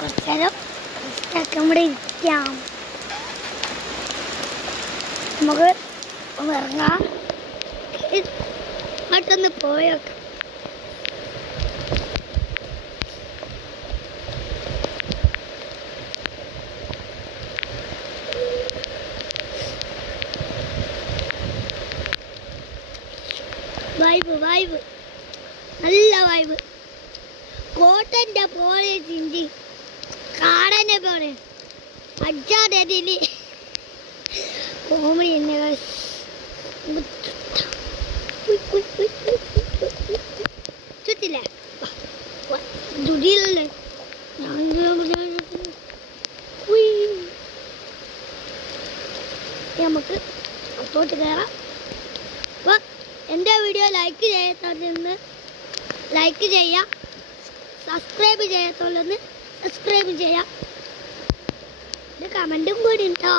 കുറച്ച് നേരം ഇവിടെ ഇരിക്കാം. നമുക്ക് ഇറങ്ങാം. അങ്ങോട്ടൊന്ന് പോയേക്കാം. വൈബ് നല്ല വൈബ്. കോട്ടൻ്റെ പോലെ ചിന്തി കാടനെ പോലെ അജ്ജാതെ കോമഡി എന്നെ ചുറ്റില്ല ദുരിയല്ലേ. നമുക്ക് അത്തോട്ട് കയറാം. അപ്പോൾ എൻ്റെ വീഡിയോ ലൈക്ക് ചെയ്യാത്തവരൊന്ന് ലൈക്ക് ചെയ്യാം, സബ്സ്ക്രൈബ് ചെയ്യാത്തവരൊന്ന് സബ്സ്ക്രൈബ് ചെയ്യാം. ഇത് കമൻറ്റും കൂടി ഉണ്ടോ.